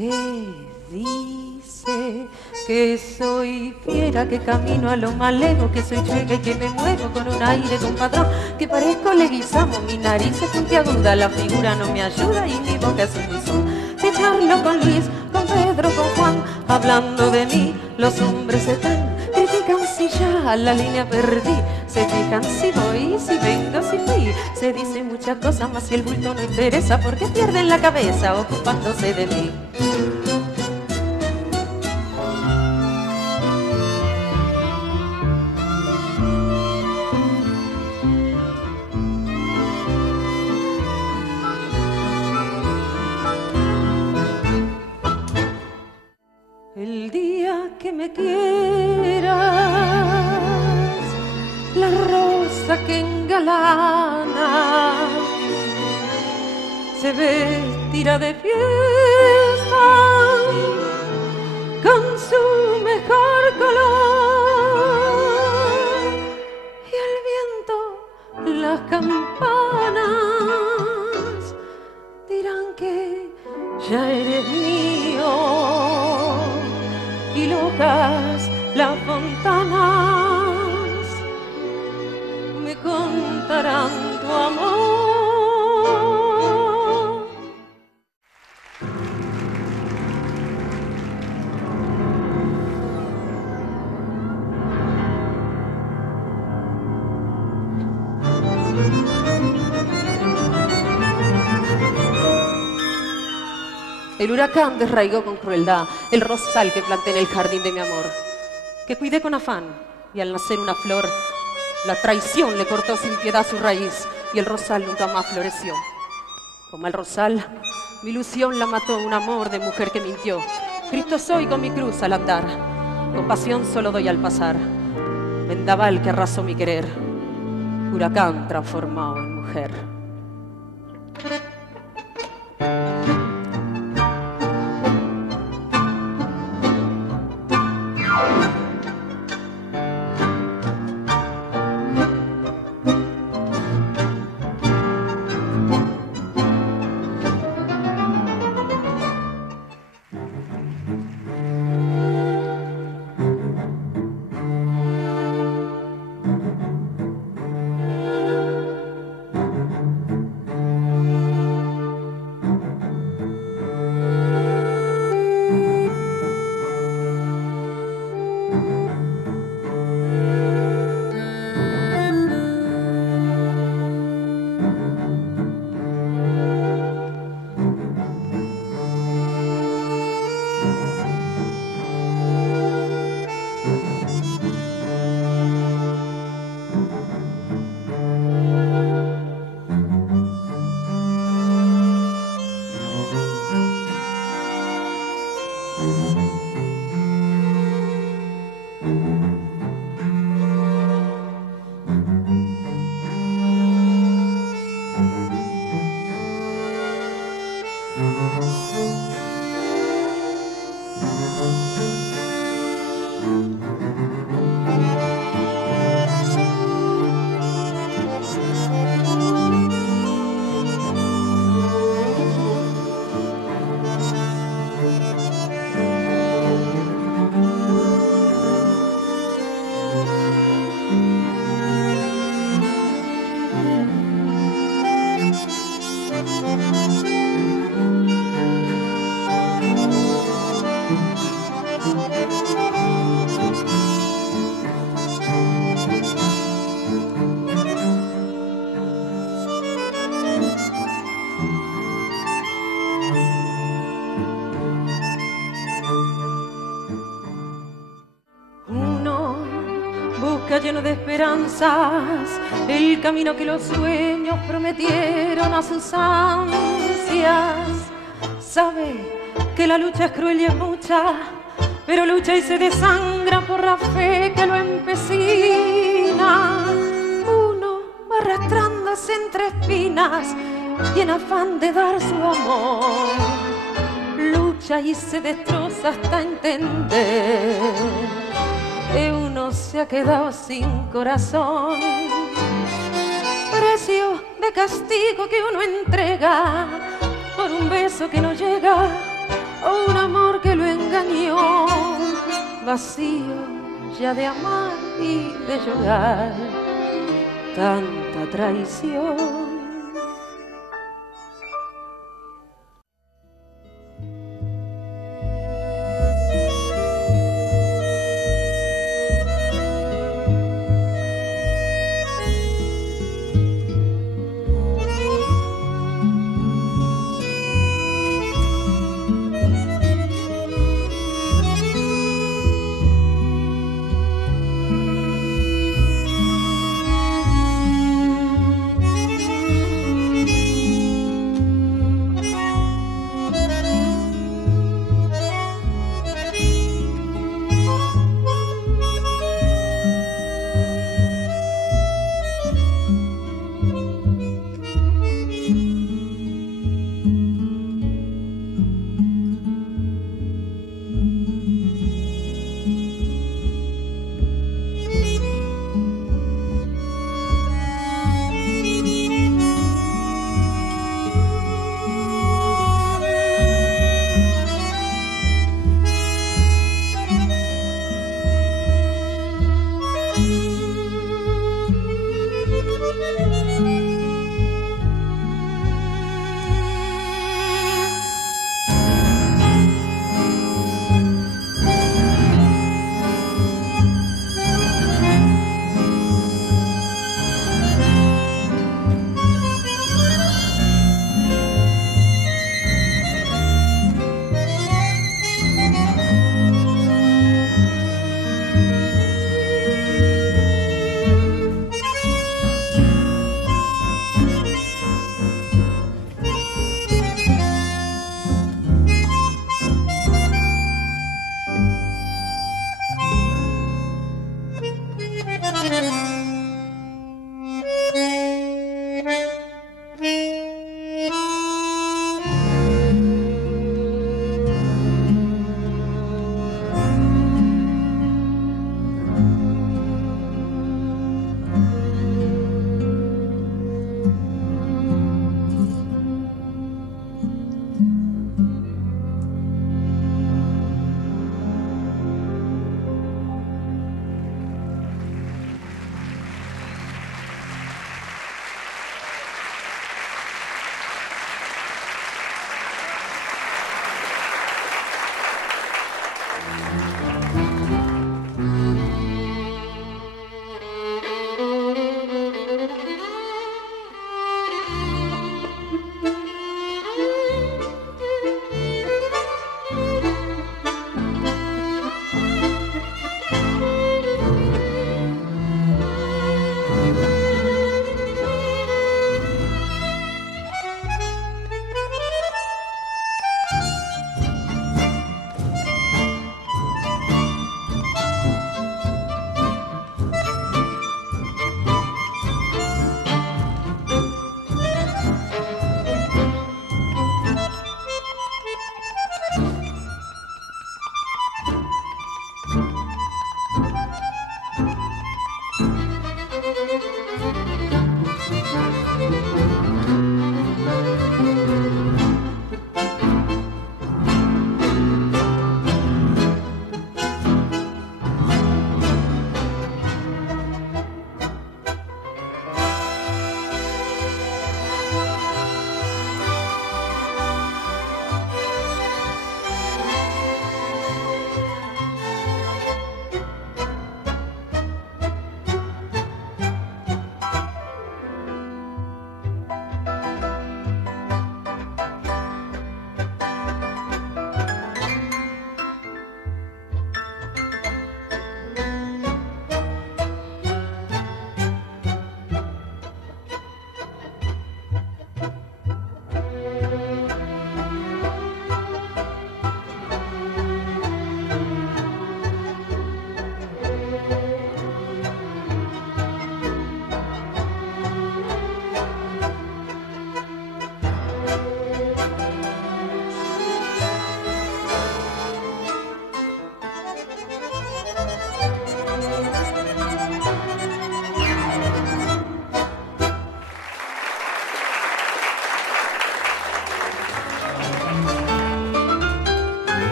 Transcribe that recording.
Se dice que soy fiera, que camino a lo más lejos, que soy chueca y que me muevo con un aire compadrón, que parezco Leguizamo, mi nariz es puntiaguda, la figura no me ayuda y mi boca es un dulzón. Si charlo con Luis, con Pedro, con Juan, hablando de mí, los hombres están, critican si ya la línea perdí, se fijan si voy, si vengo, si fui, se dicen muchas cosas, más si el bulto no interesa, porque pierden la cabeza ocupándose de mí. El día que me quieras, la rosa que engalana se vestirá de fiesta con su mejor color, y el viento, las campanas dirán que ya eres mío, y locas las fontanas me contarán tu amor. El huracán desraigó con crueldad el rosal que planté en el jardín de mi amor, que cuidé con afán, y al nacer una flor, la traición le cortó sin piedad su raíz, y el rosal nunca más floreció. Como el rosal, mi ilusión la mató un amor de mujer que mintió. Cristo soy con mi cruz al andar, compasión solo doy al pasar, vendaval que arrasó mi querer, huracán transformado en mujer. Lleno de esperanzas, el camino que los sueños prometieron a sus ansias. Sabe que la lucha es cruel y es mucha, pero lucha y se desangra por la fe que lo empecina. Uno va arrastrándose entre espinas y en afán de dar su amor, lucha y se destroza hasta entender que uno se ha quedado sin corazón, precio de castigo que uno entrega por un beso que no llega o una vacío ya de amar y de llorar. Tanta traición